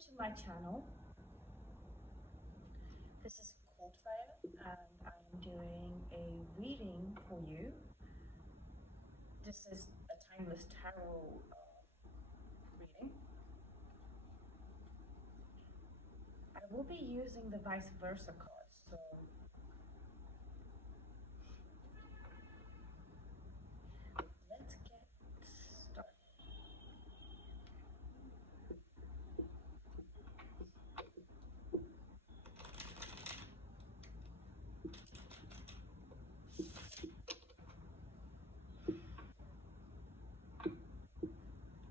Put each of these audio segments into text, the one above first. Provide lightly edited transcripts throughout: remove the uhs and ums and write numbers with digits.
to my channel. This is Coldfire and I'm doing a reading for you. This is a timeless tarot reading. I will be using the vice versa cards, so let's get started.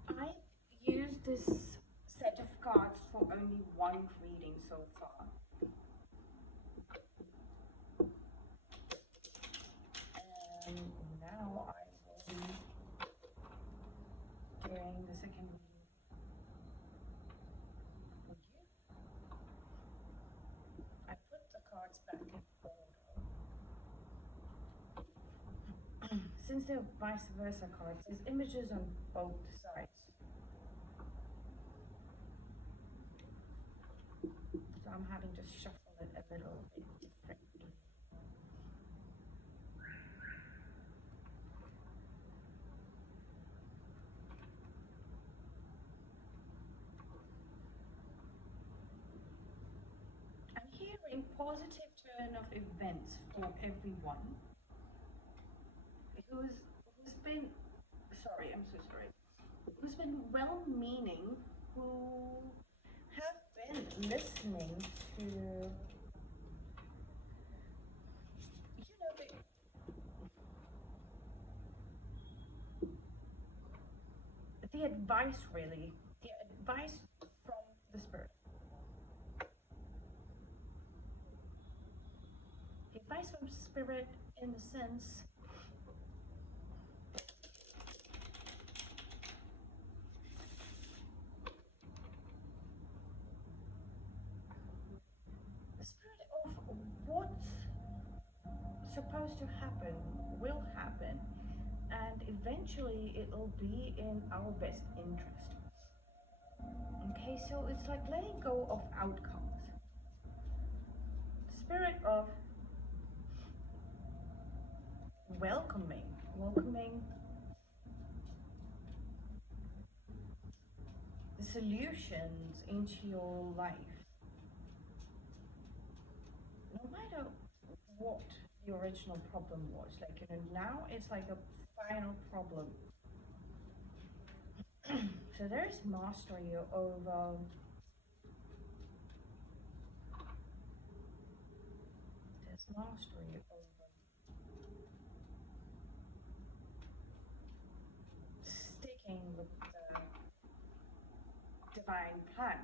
I've used this set of cards for only one reading so far. And now I will be doing the second reading for you. I put the cards back in order. Since they're vice versa cards, there's images on both sides. So I'm having to shuffle it a little bit differently. I'm hearing positive turn of events for everyone who's been sorry, I'm so sorry. Who's been well-meaning, who have been listening to the advice, really, the advice from the spirit. The advice from spirit in the sense the spirit of what's supposed to happen will happen, and eventually it'll be in our best interest. Okay, so it's like letting go of outcomes. The spirit of welcoming the solutions into your life, no matter what the original problem was. Like, now it's like a final problem. So there's mastery over sticking with the divine plan,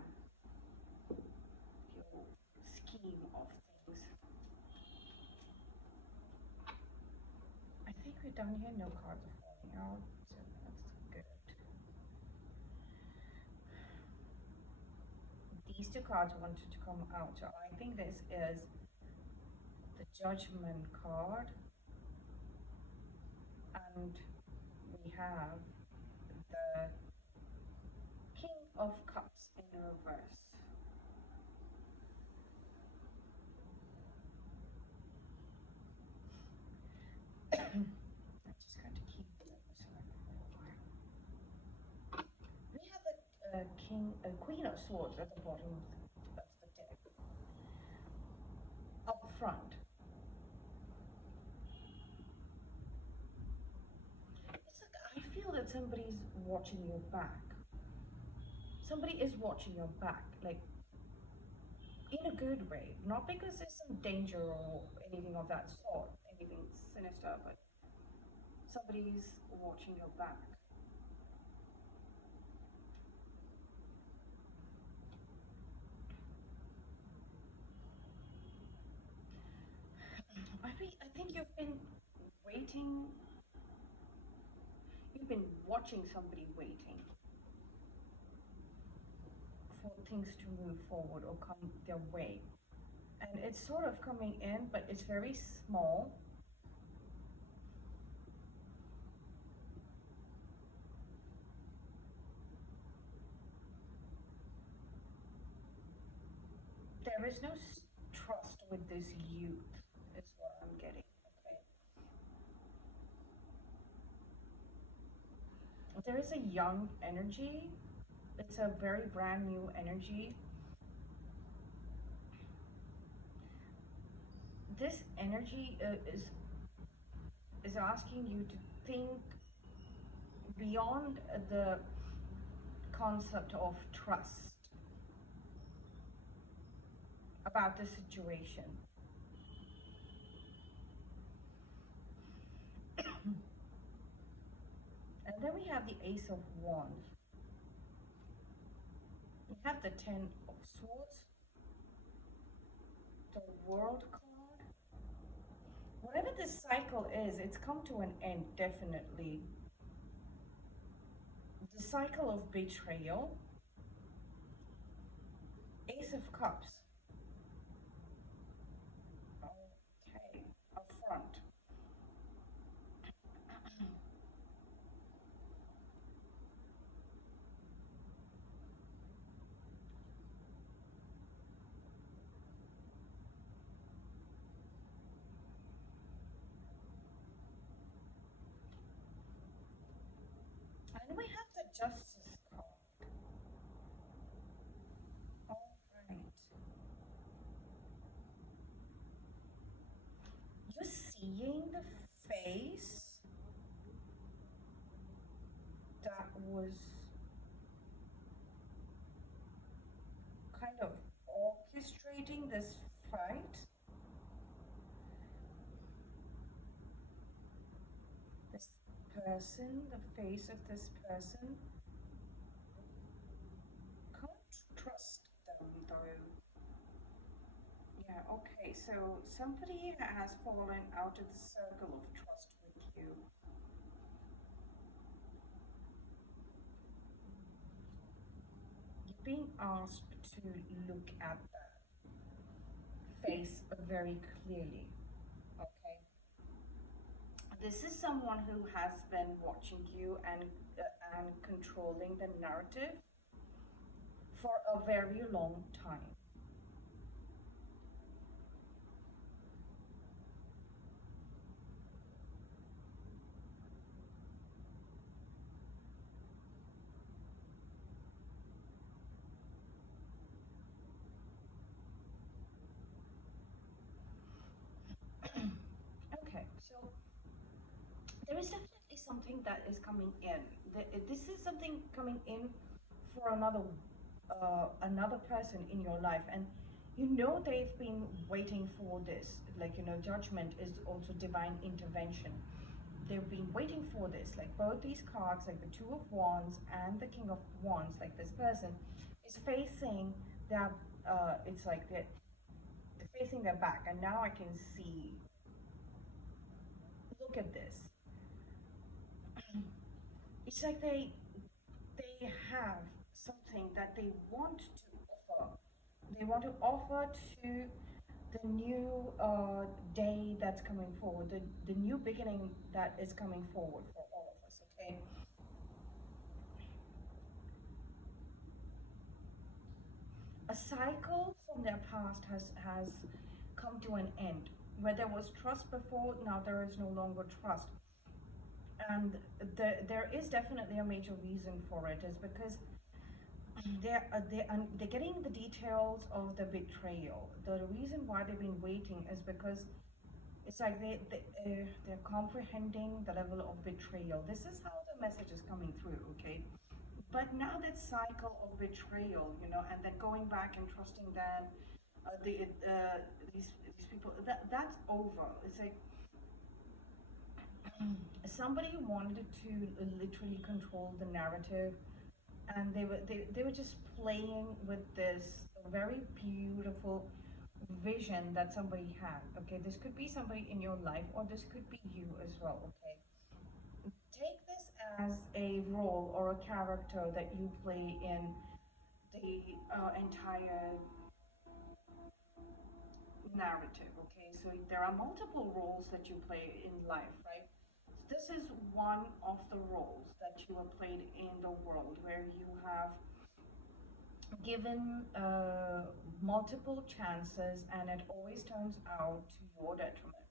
your scheme of things. I think we're done here. No cards are falling out, so that's good. These two cards wanted to come out, so I think this is the Judgment card, and we have the King of Cups in reverse. I'm just going to keep this one for a while. We have the Queen of Swords at the bottom of the deck, up front. It's like I feel that somebody's watching your back. Somebody is watching your back, like in a good way, not because there's some danger or anything of that sort, anything sinister, but somebody's watching your back. I think you've been waiting, you've been watching somebody waiting for things to move forward or come their way. And it's sort of coming in, but it's very small. there is no trust with this youth, is what I'm getting. Okay. There is a young energy. It's a very brand new energy. This energy is asking you to think beyond the concept of trust about the situation. And then we have the Ace of Wands. We have the Ten of Swords, the World card. Whatever this cycle is, it's come to an end, definitely. The cycle of betrayal, Ace of Cups. Okay, affront. And we have the Justice card. All right. You're seeing the face that was kind of orchestrating this fight. This person, the face of this person, can't trust them though. Yeah, okay, so somebody has fallen out of the circle of trust with you. You're being asked to look at that face very clearly. Okay. This is someone who has been watching you and controlling the narrative for a very long time. Okay, so there is definitely something that is coming in. This is something coming in for another person in your life, and you know they've been waiting for this. Like, you know, judgment is also divine intervention. They've been waiting for this. Like both these cards, like the Two of Wands and the King of Wands, like this person is facing that. It's like they're facing their back, and now I can see. Look at this. It's like they have something that they want to offer. They want to offer to the new day that's coming forward, the new beginning that is coming forward for all of us. Okay, a cycle from their past has come to an end. Where there was trust before, now there is no longer trust. And there is definitely a major reason for it, is because they're getting the details of the betrayal. The reason why they've been waiting is because it's like they're comprehending the level of betrayal. This is how the message is coming through, okay? But now that cycle of betrayal, you know, and then going back and trusting them, these people, that's over. It's like somebody wanted to literally control the narrative, and they were just playing with this very beautiful vision that somebody had. Okay, this could be somebody in your life, or this could be you as well. Okay, take this as a role or a character that you play in the entire narrative. Okay, so there are multiple roles that you play in life, right? So this is one of the roles that you have played in the world, where you have given multiple chances, and it always turns out to your detriment,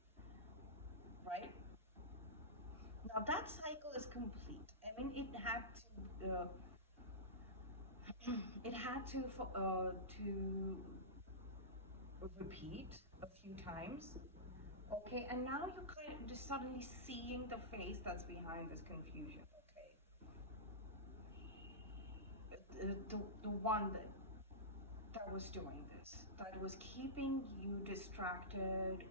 right? Now that cycle is complete. I mean, it had to repeat a few times. Okay, and now you're kind of just suddenly seeing the face that's behind this confusion. Okay, the one that was doing this, that was keeping you distracted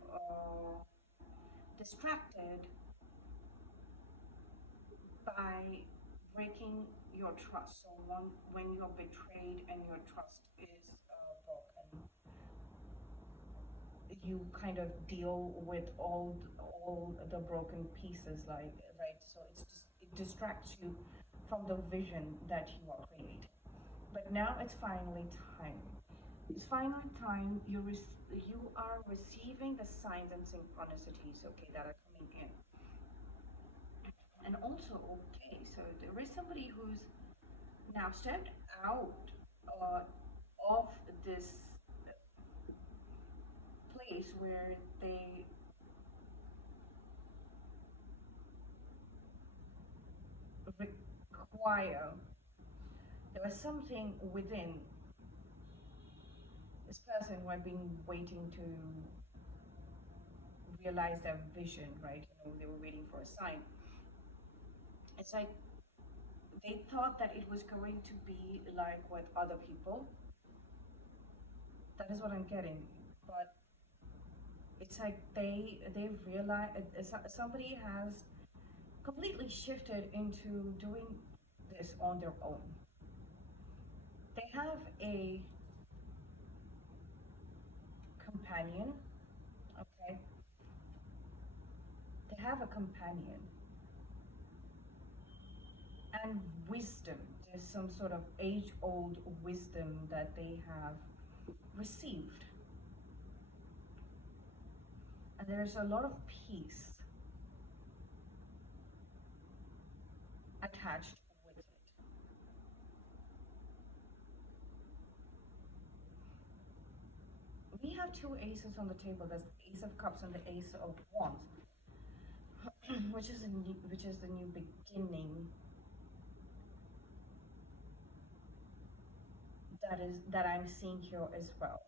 by breaking your trust. So when you're betrayed and your trust is broken, you kind of deal with all the broken pieces, like, right? So it distracts you from the vision that you are creating. But now it's finally time. It's finally time. You are receiving the signs and synchronicities, okay, that are coming in. And also, okay, so there is somebody who's now stepped out uh, of this place where they require, there was something within this person who had been waiting to realize their vision, right? You know, they were waiting for a sign. It's like they thought that it was going to be like with other people. That is what I'm getting. But it's like they realize somebody has completely shifted into doing this on their own. They have a companion, okay? They have a companion and wisdom. There's some sort of age old wisdom that they have received. And there's a lot of peace attached with it. We have two aces on the table. There's the Ace of Cups and the Ace of Wands, which is the new beginning that I'm seeing here as well.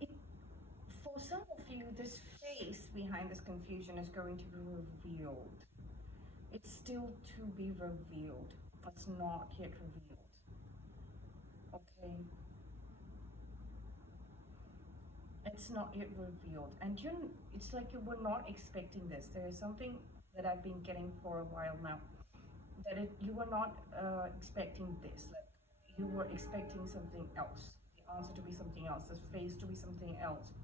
It, for some of you, this face behind this confusion is going to be revealed. It's still to be revealed. It's not yet revealed. Okay? It's not yet revealed. And it's like you were not expecting this. There is something that I've been getting for a while now. You were not expecting this. Like, you were expecting something else. The answer to be something else. The face to be something else.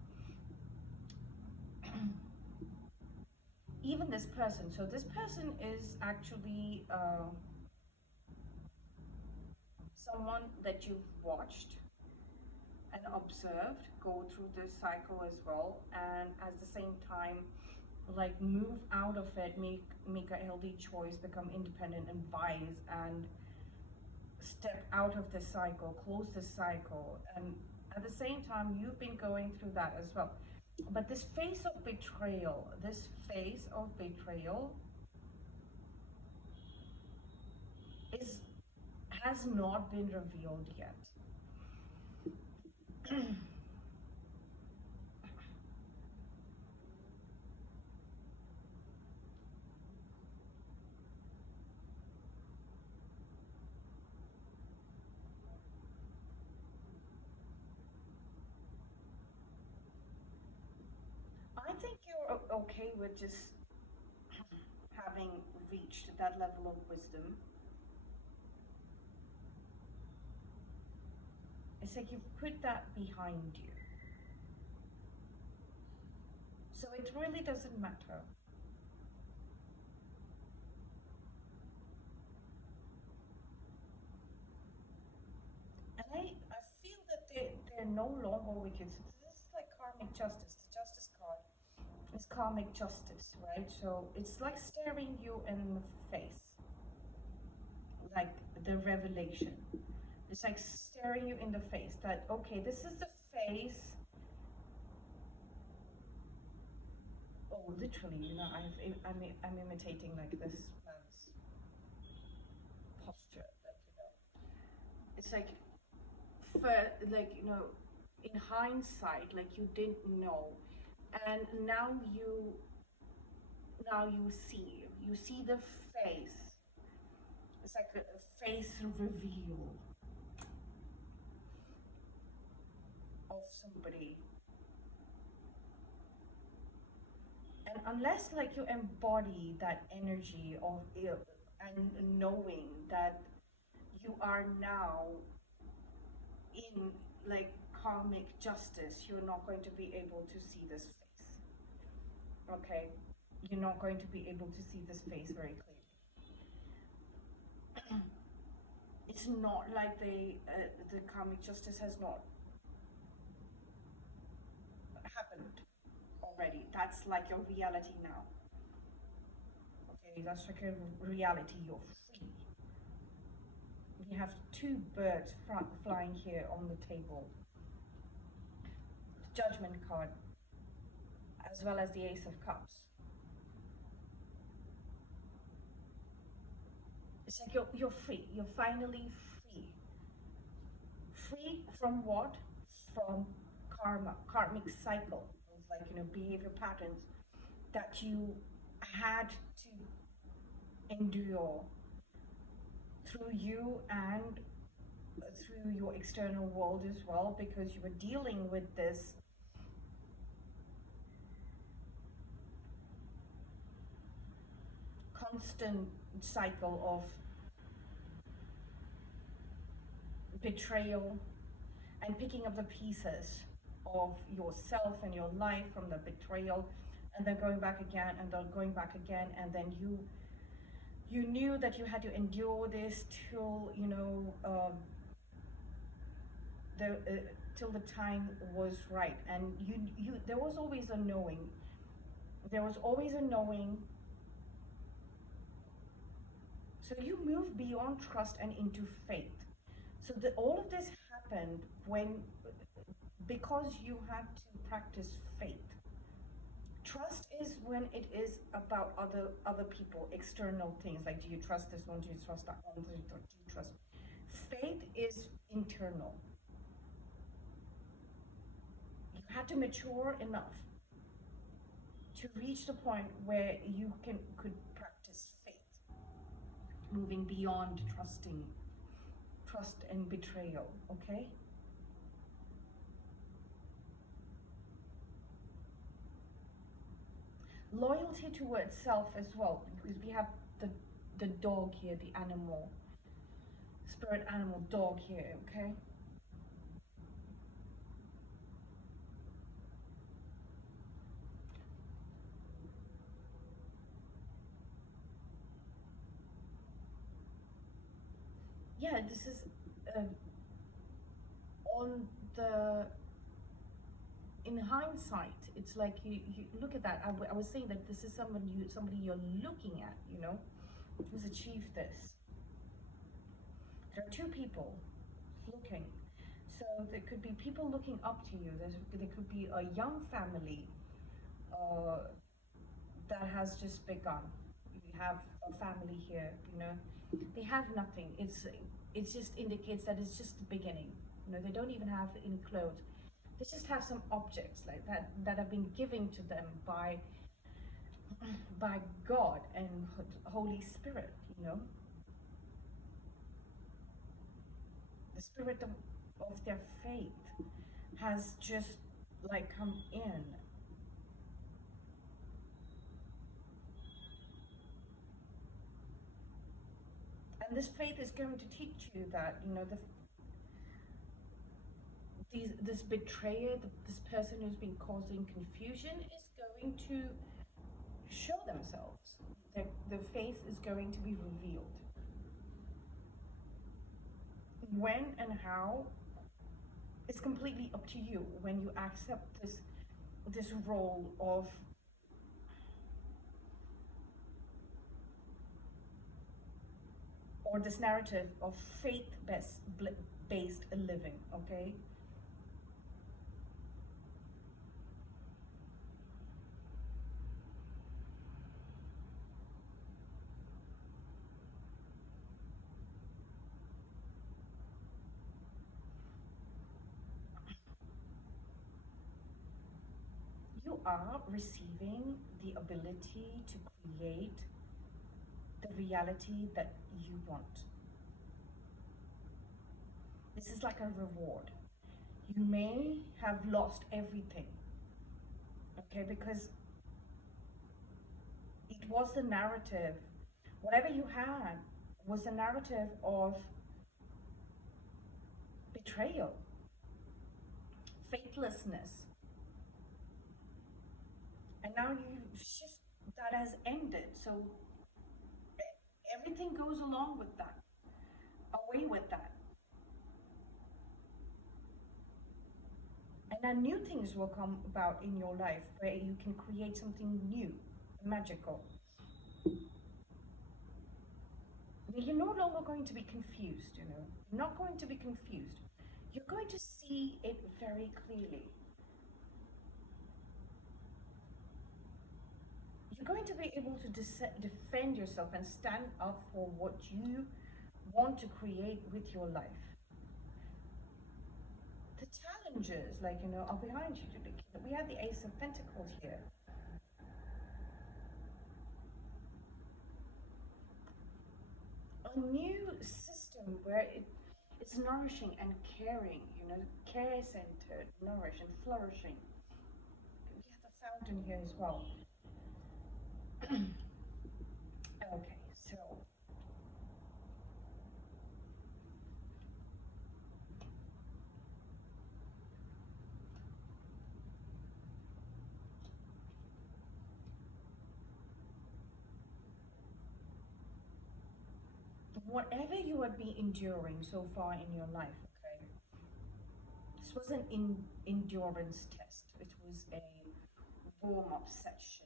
Even this person. So this person is actually someone that you've watched and observed go through this cycle as well, and at the same time, like, move out of it, make a healthy choice, become independent and wise, and step out of this cycle, close this cycle. And at the same time, you've been going through that as well. But this phase of betrayal is has not been revealed yet. I think you're okay with just having reached that level of wisdom. It's like you've put that behind you. So it really doesn't matter. And I feel that they're no longer with you. So this is like karmic justice, the justice card. It's karmic justice, right? So it's like staring you in the face, like the revelation. It's like staring you in the face that, okay, this is the face. Oh, literally, I'm imitating like this man's posture, like, it's like, for, like, in hindsight, like you didn't know, and now you see the face. It's like a face reveal of somebody. And unless like you embody that energy of it and knowing that you are now in like karmic justice, you're not going to be able to see this face. Okay? You're not going to be able to see this face very clearly. It's not like the karmic justice has not happened already. That's like your reality now. Okay, that's like a reality. You're free. We have two birds flying here on the table. The Judgment card, as well as the Ace of Cups. It's like you're free. You're finally free. Free from what? From karma, karmic cycle of like behavior patterns that you had to endure through you and through your external world as well, because you were dealing with this constant cycle of betrayal and picking up the pieces of yourself and your life from the betrayal, and then going back again and then going back again, and then you knew that you had to endure this till the till the time was right, and you there was always a knowing. There was always a knowing. So you move beyond trust and into faith. So all of this happened when, because you had to practice faith. Trust is when it is about other people, external things, like, do you trust this one, do you trust that one, do you trust. Faith is internal. You had to mature enough to reach the point where you could practice faith, moving beyond trust and betrayal. Okay. Loyalty towards self as well, because we have the dog here, the animal, spirit animal dog here. Okay. Yeah, this is uh, on the in hindsight, it's like you look at that. I was saying that this is somebody you're looking at, who's achieved this. There are two people looking. So there could be people looking up to you. There could be a young family uh, that has just begun. We have a family here, they have nothing. It just indicates that it's just the beginning. They don't even have any clothes. They just have some objects like that have been given to them by God and Holy Spirit. The spirit of their faith has just like come in. And this faith is going to teach you that this betrayer, this person who's been causing confusion, is going to show themselves. The face is going to be revealed. When and how, it's completely up to you when you accept this role of or this narrative of faith based living, okay? You are receiving the ability to create the reality that you want. This is like a reward. You may have lost everything, okay, because it was the narrative. Whatever you had was the narrative of betrayal, faithlessness, and now you just that has ended. So everything goes along with that, away with that, and then new things will come about in your life where you can create something new, magical. You're no longer going to be confused, you know. You're not going to be confused. You're going to see it very clearly. You're going to be able to defend yourself and stand up for what you want to create with your life. The challenges, like, you know, are behind you. We have the Ace of Pentacles here. A new system where it's nourishing and caring, you know, care centered, nourish and flourishing. We have the fountain here as well. Okay, so whatever you have been enduring so far in your life, okay, this was an endurance test. It was a warm up session.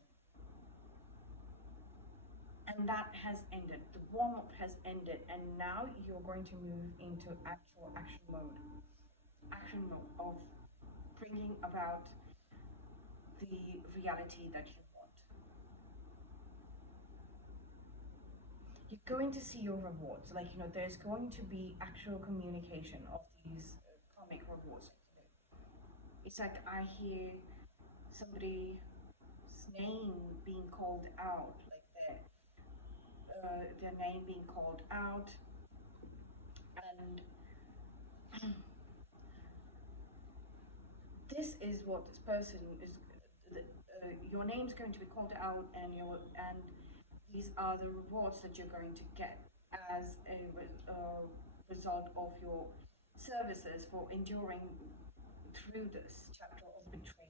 And that has ended. The warm up has ended. And now you're going to move into actual action mode. Action mode of bringing about the reality that you want. You're going to see your rewards. Like, you know, there's going to be actual communication of these karmic rewards. It's like I hear somebody's name being called out, like their name being called out, and this is what this person is. Your name's going to be called out, and these are the rewards that you're going to get as a result of your services for enduring through this chapter of betrayal.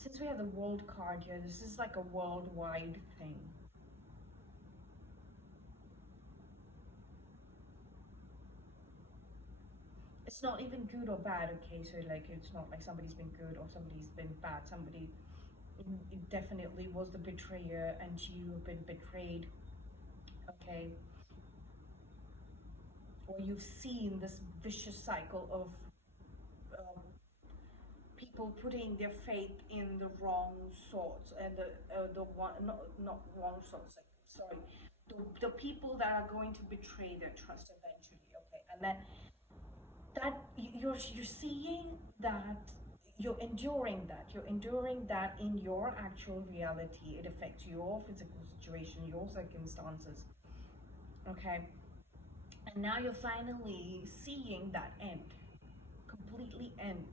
Since we have the world card here, this is like a worldwide thing. It's not even good or bad, okay? So, like, it's not like somebody's been good or somebody's been bad. Somebody it definitely was the betrayer and you have been betrayed, okay? Or you've seen this vicious cycle of um, people putting their faith in the wrong sorts and the one not wrong sorts, like, sorry, the people that are going to betray their trust eventually, okay? And then that you're seeing that you're enduring that in your actual reality. It affects your physical situation, your circumstances, okay? And now you're finally seeing that end, completely end.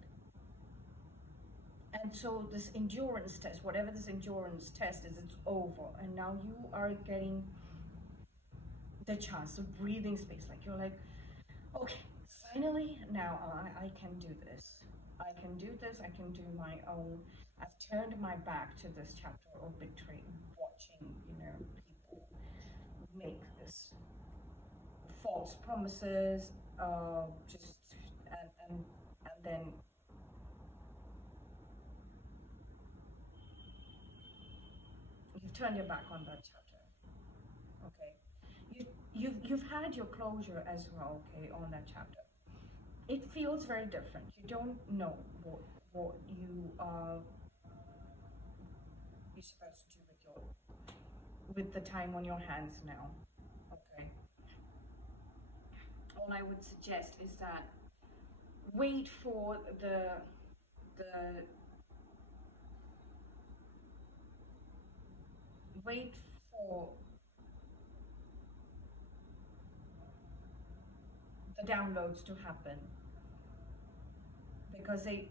And so this endurance test, whatever this endurance test is, it's over. And now you are getting the chance, of breathing space. Like you're like, okay, finally, now I can do this. I can do this. I can do my own. I've turned my back to this chapter of betrayal, watching, you know, people make this false promises, just and then you've turn your back on that chapter. Okay, you've had your closure as well. Okay, on that chapter, it feels very different. You don't know what you're supposed to do with the time on your hands now. Okay, all I would suggest is that wait for the wait for the downloads to happen, because the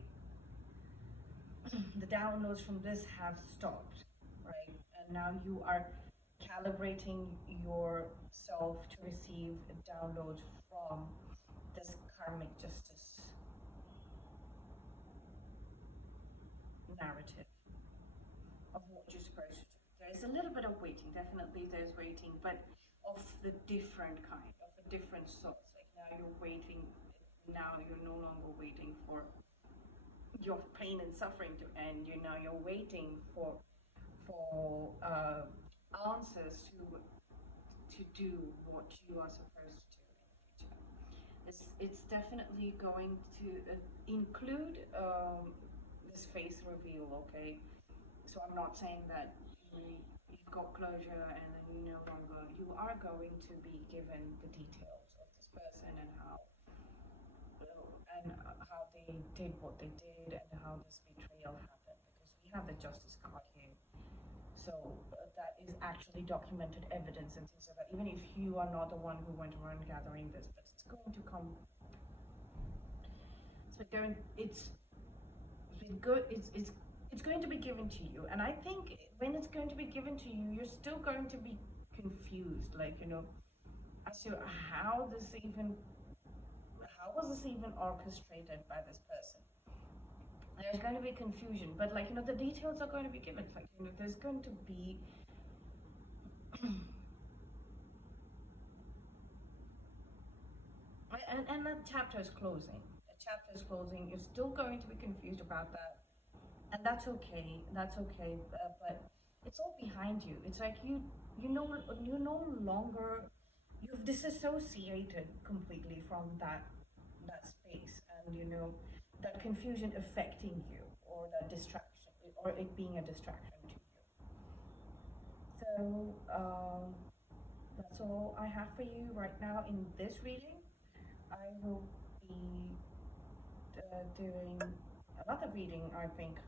downloads from this have stopped, right? And now you are calibrating yourself to receive downloads from this karmic justice narrative of what you're supposed to do. There's a little bit of waiting, definitely there's waiting, but of the different kind, of a different sort. Like now you're waiting, now you're no longer waiting for your pain and suffering to end. You're waiting for answers to do what you are supposed to do in the future. It's definitely going to include this face reveal. Okay, so I'm not saying that you've got closure and then you no longer, you are going to be given the details of this person and how they did what they did and how this betrayal happened, because we have the justice card here. So that is actually documented evidence and things like that, even if you are not the one who went around gathering this, but it's going to come. So going it's good it's going to be given to you, and I think when it's going to be given to you, you're still going to be confused, like, as to how was this even orchestrated by this person. There's going to be confusion, but, like, the details are going to be given. Like, there's going to be and that chapter is closing. The chapter is closing. You're still going to be confused about that, and that's okay. That's okay. But it's all behind you. It's like you're no longer, you've disassociated completely from that space, and that confusion affecting you, or that distraction, or it being a distraction to you. So that's all I have for you right now in this reading. I will be doing another reading, I think,